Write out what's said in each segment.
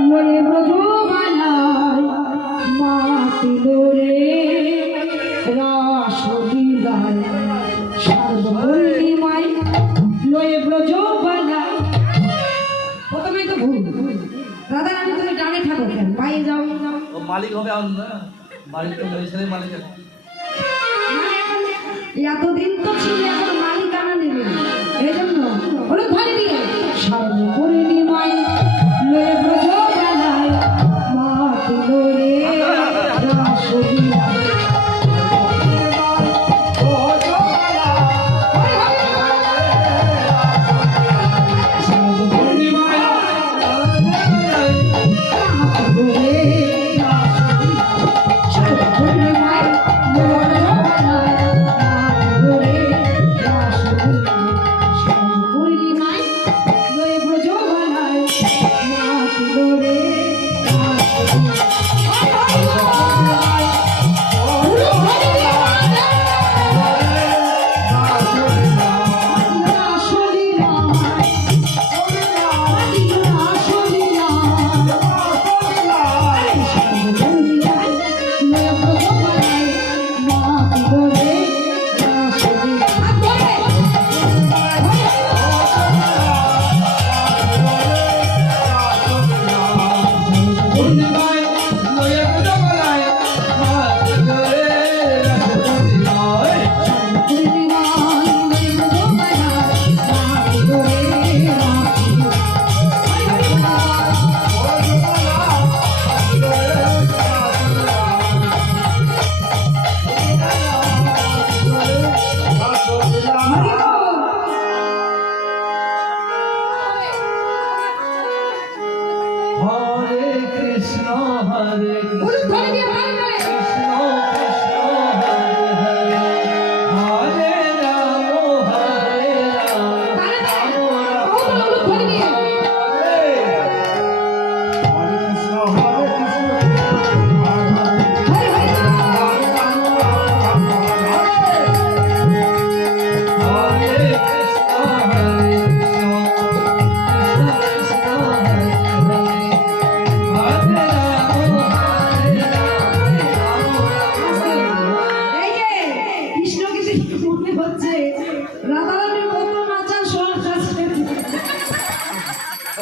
মোরে মধুবানায় মাতিল রে রাসলীলায় সর্বময় লয়ে ব্রজ বানায় প্রথমেই তো ভুল। দাদা আমি তুমি ডানে থাকো কেন? পায়ে যাও। ও মালিক হবে আমি না। বাড়িতে ছেলে মালিক এতদিন তো ধরে দিয়ে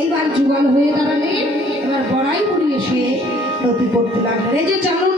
এইবার জোগাড় হয়ে দাঁড়ালে এবার বড়াই বুড়ি এসে নথি করতে লাগলেন এই যে চালু।